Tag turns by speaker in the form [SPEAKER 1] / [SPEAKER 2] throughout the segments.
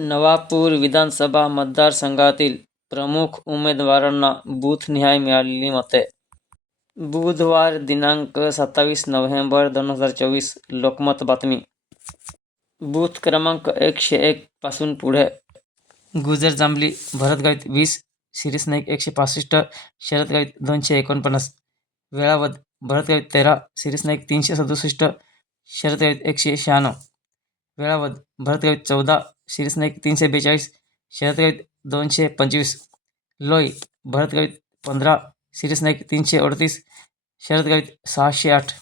[SPEAKER 1] नवापूर विधानसभा मतदारसंघातील प्रमुख उमेदवारांना बूथनिहाय मिळालेली मते. बुधवार दिनांक सत्तावीस नोव्हेंबर दोन हजार चोवीस लोकमत बातमी. बूथ क्रमांक एकशे एक पासून पुढे. गुजर जांभली भरत गावित वीस शिरीष नाईक एकशे पासष्ट शरद गावित दोनशे एकोणपन्नास. वेळावद भरत गावित तेरा शिरीष नाईक तीनशे सदुसष्ट शरद गावित एकशे शहाण्णव. वेळावद भरत गावित चौदा शिरीष नाईक तीनशे बेचाळीस शरद गावित दोनशे पंचवीस लोई भरत गावित पंधरा शिरीष नाईक तीनशे अडतीस शरद गावित सहाशे आठ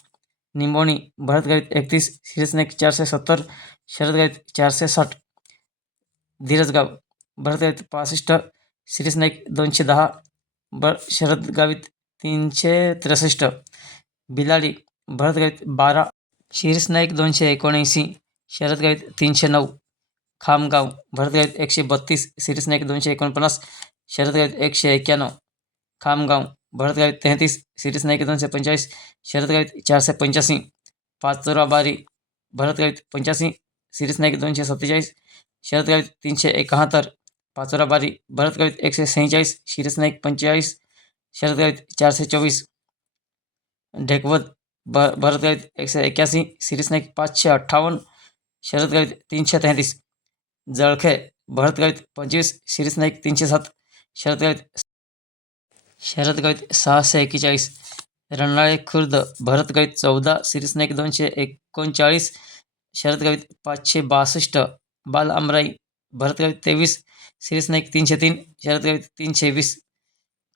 [SPEAKER 1] निंबोणी भरत गावित एकतीस शिरीष नाईक चारशे सत्तर शरद गावित चारशे साठ धीरजगाव भरत गावित पासष्ट शिरीष नाईक दोनशे दहा ब शरद गावित तीनशे त्रेसष्ट बिलाडी भरत गावित बारा शिरीष नाईक दोनशे एकोणऐंशी शरद गावित तीनशे नऊ खामगाव भरत गावित एकशे बत्तीस शिरीष नाईक दोनशे एकोणपन्नास शरद गावित एकशे एक्क्याण्णव खामगाव भरत गावित तेहतीस शिरीष नाईक दोनशे पंचेचाळीस शरद गावित चारशे पंच्याऐंशी पाचोरा बारी भरत गावित पंच्याऐंशी शिरीष नाईक दोनशे सत्तेचाळीस शरद गावित तीनशे एकाहत्तर पाचोरा बारी भरत गावित एकशे सेहेचाळीस शिरीष नाईक पंचेचाळीस शरद गावित चारशे चोवीस ढेकवत भ भरत गावित एकशे एक्याऐंशी शिरीष नाईक पाचशे अठ्ठावन्न शरद गावित तीनशे तेहतीस. जळखे भरत गावित पंचवीस शिरीष नाईक तीनशे सात शरद गावित शरद गावित सहाशे एक्केचाळीस रणाळे खुर्द भरत गावित चौदा शिरीष नाईक दोनशे एकोणचाळीस शरद गावित पाचशे बासष्ट बाल आमराई भरत गावित तेवीस शिरीष नाईक तीनशे तीन शरद गावित तीनशे वीस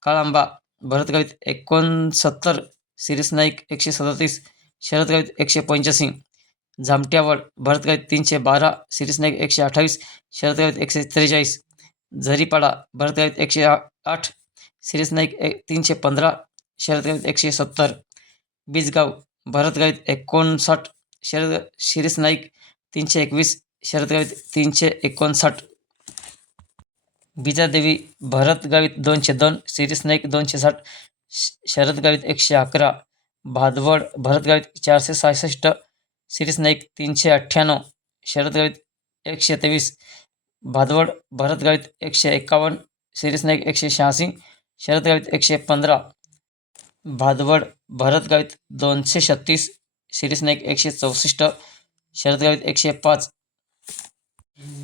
[SPEAKER 1] काळांबा भरत गावित एकोणसत्तर शिरीष नाईक एकशे सदतीस शरद गावित एकशे पंच्याऐंशी. झामट्यावर भरत तीनशे बारा शिरीष नाईक एकशे अठ्ठावीस शरदगावीत एकशे त्रेचाळीस झरीपाडा भरतगावीत एकशे आ आठ शिरीष नाईक एक तीनशे पंधरा शरद एकशे सत्तर बिजगाव भरतगावीत एकोणसाठ शरद शिरीष नाईक तीनशे एकवीस शरदगावीत तीनशे एकोणसाठ. बिजादेवी भरतगावीत दोनशे दोन शिरीष नाईक दोनशे साठ शरदगावीत एकशे अकरा भादवड भरतगावीत चारशे सहासष्ट शिरीष नाईक तीनशे अठ्ठ्याण्णव शरद गावित एकशे तेवीस भादवड भरत गावित एकशे एकावन्न शिरीष नाईक एकशे शहाऐंशी शरद गावित एकशे पंधरा भादवड भरत गावित दोनशे छत्तीस शिरीष नाईक एकशे चौसष्ट शरद गावित एकशे पाच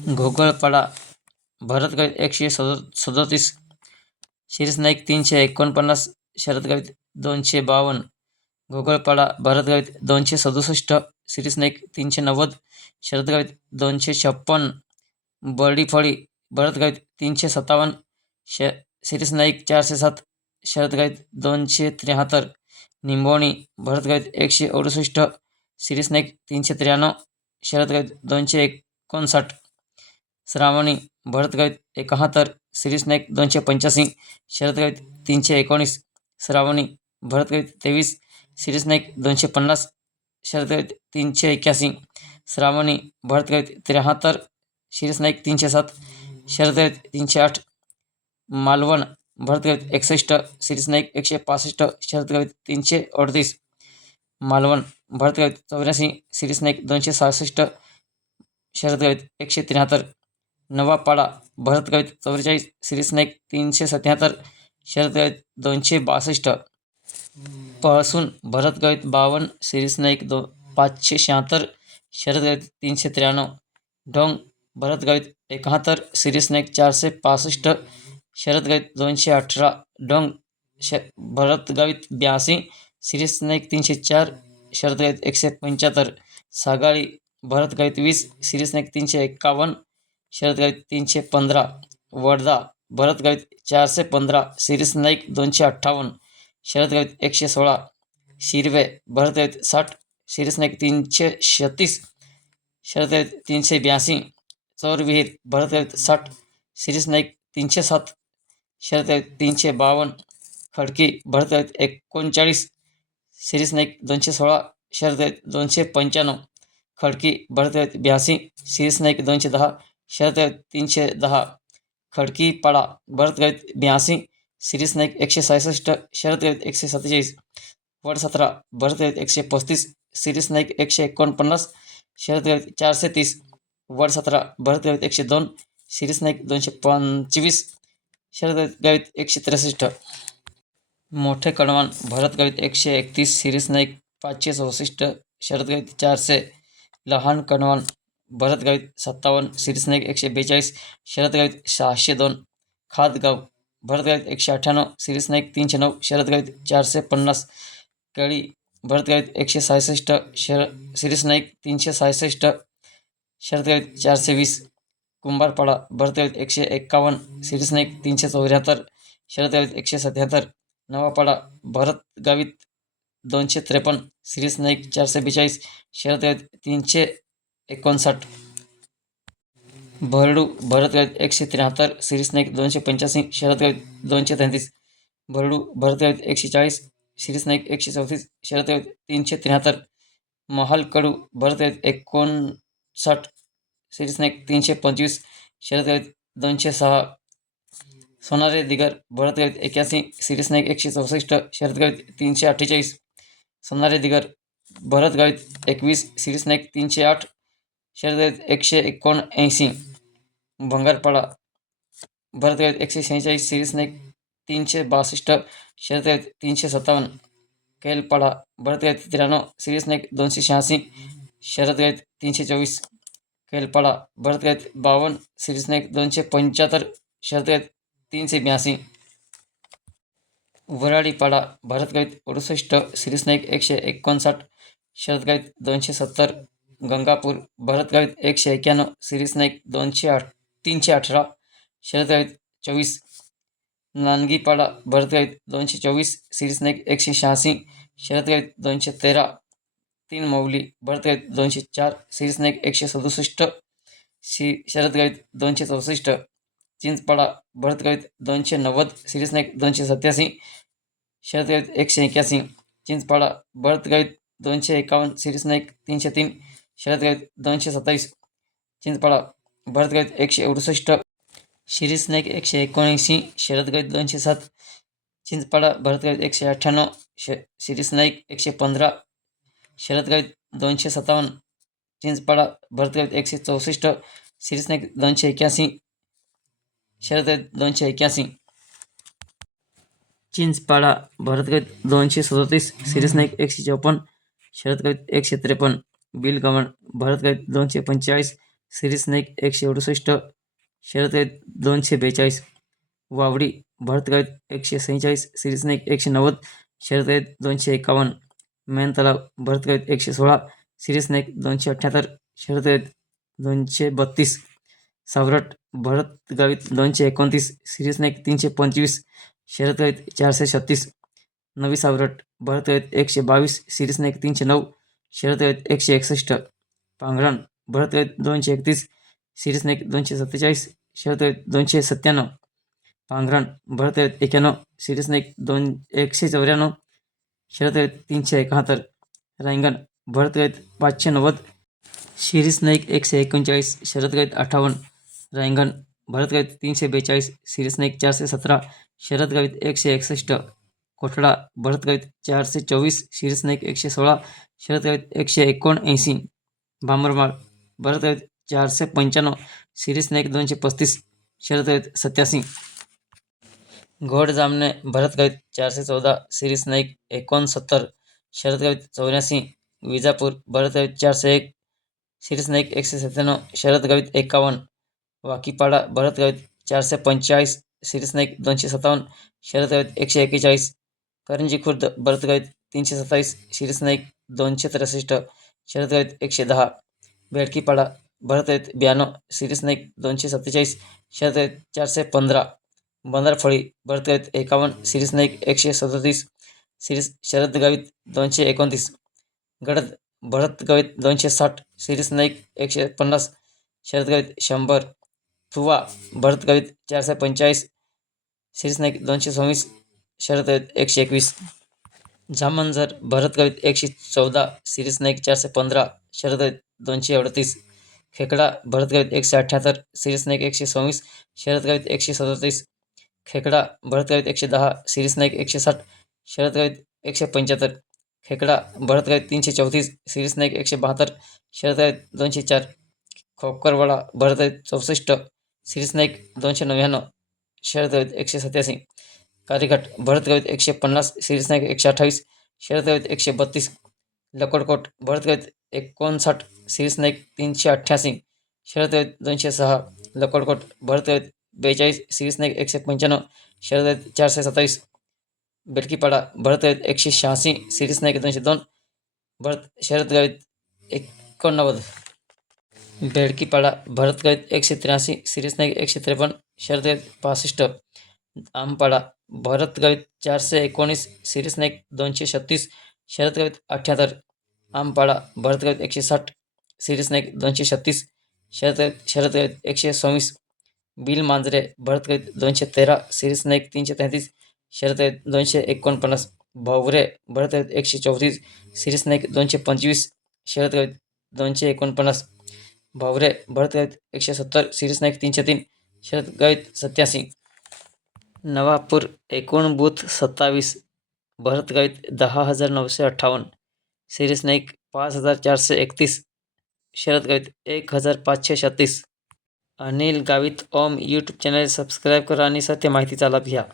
[SPEAKER 1] घोगळपाडा भरत गावित एकशे सदो सदोतीस शिरीष नाईक तीनशे एकोणपन्नास शरद गावित दोनशे बावन्न घोगळपाडा भरत गावित दोनशे सदुसष्ट शिरीष नाईक तीनशे नव्वद शरद गावित दोनशे छप्पन्न बर्डीफळी भरत गावित तीनशे सत्तावन्न श सिरीज नाईक चारशे सात शरद गावित दोनशे त्र्याहत्तर निंबोणी भरत गावित एकशे अडुसष्ट सिरीज नाईक तीनशे त्र्याण्णव शरद गावित दोनशे एकोणसाठ श्रावणी भरत गावित एकाहत्तर सिरीज नाईक दोनशे पंच्याऐंशी शरद गावित तीनशे एकोणीस श्रावणी भरत गावित तेवीस सिरीज नाईक दोनशे पन्नास शरद तीनशे एक्क्याऐंशी श्रावणी भरत त्र्याहत्तर शिरीष नाईक तीनशे सात शरद तीनशे आठ मालवण भरत एकसष्ट शिरीष नाईक एकशे पासष्ट शरद तीनशे अडतीस मालवण भरत चौऱ्याऐंशी शिरीष नाईक दोनशे सहासष्ट शरद गावित एकशे त्र्याहत्तर नवापाडा भरत गावित चौवेचाळीस शिरीष नाईक तीनशे सत्याहत्तर शरद दोनशे बासष्ट पळसून भरत बावन्न शिरीष नाईक दो पाचशे शहात्तर शरद गावित तीनशे त्र्याण्णव ढोंग भरत एकाहत्तर शिरीष नाईक चारशे पासष्ट शरद दोनशे अठरा डोंग श भरत गावित ब्याऐंशी शिरीष नाईक तीनशे चार शरद एकशे पंच्याहत्तर सागाळी भरत वीस शिरीष नाईक तीनशे एक्कावन्न शरद गावित तीनशे पंधरा वर्धा भरत चारशे पंधरा शिरीष नाईक दोनशे अठ्ठावन्न शरद एकशे सोळा शिरवे भरत साठ शिरीष नाईक तीनशे छत्तीस शरद तीनशे ब्याऐंशी चौरविहीर भरत साठ शिरीष नाईक तीनशे सात शरद तीनशे बावन्न खडकी भरत एकोणचाळीस शिरीष नाईक दोनशे सोळा शरद दोनशे पंच्याण्णव, खडकी भरत ब्याऐंशी शिरीष नाईक दोनशे दहा शरद तीनशे दहा, खडकी पाडा भरत ब्याऐंशी सिरीज नाईक एकशे सहासष्ट शरद गावित एकशे सत्तेचाळीस वडसतरा भरत गावित एकशे पस्तीस सिरीज नाईक एकशे एकोणपन्नास शरद गावित चारशे तीस वड सतरा भरत गावित एकशे दोन सिरीज नाईक दोनशे पंचवीस शरद गावित एकशे त्रेसष्ट. मोठे कडवान भरत गावित एकशे एकतीस सिरीज नाईक पाचशे चौसष्ट शरद गावित चारशे लहान कडवान भरत गावित सत्तावन्न सिरीज नाईक एकशे बेचाळीस शरद गावित सहाशे दोन खातगाव भरत गावित एकशे अठ्ठ्याण्णव सिरीस नाईक तीनशे नऊ शरद गावित चारशे पन्नास केळी भरत गावित एकशे सहासष्ट शर सिरीस नाईक तीनशे सहासष्ट शरद गावित चारशे वीस कुंभारपाडा भरत गावित एकशे एक्कावन्न सिरीस नाईक तीनशे चौऱ्याहत्तर शरद गावित एकशे सत्याहत्तर नवापाडा भरत गावित दोनशे त्रेपन्न सिरीस नाईक चारशे बेचाळीस शरद गावित तीनशे एकोणसाठ. भरडू भरत गावित एकशे त्र्याहत्तर सिरीस नाईक दोनशे पंच्याऐंशी शरद दोनशे तेहतीस भरडू भरत गावित एकशे चाळीस शिरीष नाईक एकशे चौतीस शरद गावित तीनशे त्र्याहत्तर महालकडू भरत गावित एकोणसाठ सिरीस नाईक तीनशे पंचवीस शरद गावित दोनशे सहा सोनारे दिगर भरत गावित एक्याऐंशी सिरीस नाईक एकशे चौसष्ट शरद तीनशे अठ्ठेचाळीस सोनारे दिगर भरत एकवीस शिरीष नाईक तीनशे आठ शरद एकशे एकोणऐंशी. भंगारपाडा. भरत एकशे शेहेचाळीस सिरीज नाईक तीनशे बासष्ट शरद तीनशे सत्तावन्न. कैलपाडा. भरत त्र्याण्णव सिरीज नाईक दोनशे शहाऐंशी शरद तीनशे चोवीस. कैलपाडा. भरत बावन्न सिरीज नाईक दोनशे पंच्याहत्तर शरद तीनशे ब्याऐंशी. वराडीपाडा. भरत गावित अडुसष्ट सिरीज नाईक एकशे एकोणसाठ शरद दोनशे सत्तर. गंगापूर भरत गावित एकशे एक्याण्णव सिरीस नाईक दोनशे आठ तीनशे अठरा शरद गावित चोवीस नानगीपाडा भरत गावित दोनशे चोवीस सिरीस नाईक एकशे शहाऐंशी शरद गावित दोनशे तेरा तीन मौली भरत गावित दोनशे चार सिरीस नाईक एकशे सदुसष्ट श्री शरद गावित दोनशे चौसष्ट चिंचपाडा भरत गावित दोनशे नव्वद सिरीस नाईक दोनशे सत्याऐंशी शरद गावित एकशे एक्क्याऐंशी चिंचपाडा भरत गावित दोनशे एकावन्न सिरीस नाईक तीनशे तीन शरद गायत दोनशे सत्तावीस चिंचपाडा भरत गावित एकशे अडुसष्ट शिरीस नाईक एकशे एकोणऐंशी शरद गावित दोनशे सात चिंचपाडा भरत गावित एकशे अठ्ठ्याण्णव श शिरीस नाईक एकशे पंधरा शरद गावित दोनशे सत्तावन्न चिंचपाडा भरत गावित एकशे चौसष्ट शिरीष नाईक दोनशे एक्याऐंशी शरद गावित दोनशे एक्याऐंशी चिंचपाडा भरत गावित दोनशे सदोतीस शिरीष नाईक एकशे चौपन्न शरद गावित एकशे त्रेपन्न बिलगमन भरत गाईत दोनशे पंचेचाळीस सिरीज नाईक एकशे अडुसष्ट शरद गाईत दोनशे बेचाळीस वावडी भरत गाईत एकशे सेहेचाळीस सिरीस नाईक एकशे नव्वद शरद गाईत दोनशे एकावन्न मेन तलाव भरत गाईत एकशे सोळा सिरीज नाईक दोनशे अठ्ठ्याहत्तर शरद गाईत दोनशे बत्तीस सावरट भरत गावीत दोनशे एकोणतीस सिरीज नाईक तीनशे पंचवीस शरद गाईत चारशे छत्तीस नवी सावरट भरत गाईत एकशे बावीस सिरीज नाईक तीनशे नऊ शरद एकशे एकसष्ट पांघरण भरत दोनशे एकतीस सिरीसनेक नाईक दोनशे सत्तेचाळीस शरद दोनशे सत्त्याण्णव पांघरण भरतवेत एक्याण्णव सिरीसनेक नाईक दोन एकशे चौऱ्याण्णव शरद तीनशे एकाहत्तर रायंगण भरत पाचशे नव्वद शिरीस नाईक एकशे एकोणचाळीस शरद अठ्ठावन्न रायंगण भरत तीनशे बेचाळीस सिरीस नाईक चारशे सतरा शरद एकशे एकसष्ट कोठडा भरत चारशे चोवीस शिरीस नाईक एकशे सोळा शरद गावित एकशे एकोणऐंशी भांबरमाळ भरत गावित चारशे पंच्याण्णव सिरीस नाईक दोनशे पस्तीस शरद गावित सत्याऐंशी. घोडजामणे भरत गावित चारशे चौदा सिरीस नाईक एकोणसत्तर शरद गावित चौऱ्याऐंशी विजापूर भरत गावित चारशे एक सिरीस नाईक एकशे सत्त्याण्णव शरद गावित एकावन्न वाकीपाडा भरत गावित चारशे पंचेचाळीस सिरीस नाईक दोनशे सत्तावन्न शरद गावित एकशे एक्केचाळीस करंजी खुर्द भरत गावित तीनशे सत्तावीस शिरीष नाईक दोनशे त्रेसष्ट शरद गावित एकशे दहा बेडकीपाडा भरत गावित ब्याण्णव सिरीस नाईक दोनशे सत्तेचाळीस शरद गावित चारशे पंधरा बंधारफळी भरत गावित एकावन्न सिरीस नाईक एकशे सदतीस सिरीस शरद गावित दोनशे एकोणतीस गडद भरत गावित दोनशे साठ सिरीस नाईक एकशे पन्नास शरद गावित शंभर थुवा भरत गावित चारशे पंचेचाळीस सिरीस नाईक दोनशे सव्वीस शरद गावित एकशे एकवीस. झामंजर भरत एकशे चौदा सिरीज नाईक चारशे पंधरा शरद दोनशे अडतीस खेकडा भरत एकशे अठ्ठ्याहत्तर सिरीज नाईक एकशे सव्वीस शरद एकशे सदतीस खेकडा भरत एकशे दहा सिरीज नाईक एकशे साठ शरद एकशे पंच्याहत्तर खेकडा भरत तीनशे चौतीस सिरीज नाईक एकशे बहात्तर शरद दोनशे चार खोकरवाडा भरत चौसष्ट सिरीज नाईक दोनशे नव्याण्णव शरद एकशे सत्याऐंशी. कारीघाट भरत गावित एकशे पन्नास सिरीज नाईक एकशे अठ्ठावीस शरद एकशे बत्तीस लकडकोट भरत गावित एकोणसाठ सिरीज नाईक तीनशे अठ्ठ्याऐंशी शरद गावित दोनशे सहा लकडकोट भरत बेचाळीस सिरीज नाईक एकशे पंच्याण्णव शरद गावित चारशे सत्तावीस बेडकीपाडा भरत गावित एकशे शहाऐंशी सिरीज नाईक दोनशे दोन भरत शरद गावित एकोणनव्वद. बेडकीपाडा भरत गावित एकशे त्र्याऐंशी सिरीज नाईक एकशे त्रेपन्न शरद गावित पासष्ट आमपाडा भरत गावित चारशे एकोणीस सिरीस नाईक दोनशे छत्तीस शरद गावित अठ्ठ्याहत्तर आमपाडा भरत गावित एकशे साठ सिरीस नाईक दोनशे छत्तीस शरद गावित शरद गावित एकशे सव्वीस बिल मांजरे भरत गावित दोनशे तेरा सिरीस नाईक तीनशे तेहतीस शरद गावित दोनशे एकोणपन्नास भावरे भरत गावित एकशे चौतीस सिरीस नाईक दोनशे पंचवीस शरद गावित दोनशे एकोणपन्नास भावरे भरत गावित एकशे सत्तर सिरीस नाईक तीनशे तीन शरद गावित सत्याऐंशी. नवापूर एकूण बूथ सत्तावीस भरतगावीत दहा हजार नऊशे अठ्ठावन्न सिरीस नाईक पाच हजार चारशे एकतीस शरद गावित एक हजार पाचशे छत्तीस. Anil Gavit Om YouTube channel subscribe करा आणि सत्य माहितीचा लाभ घ्या.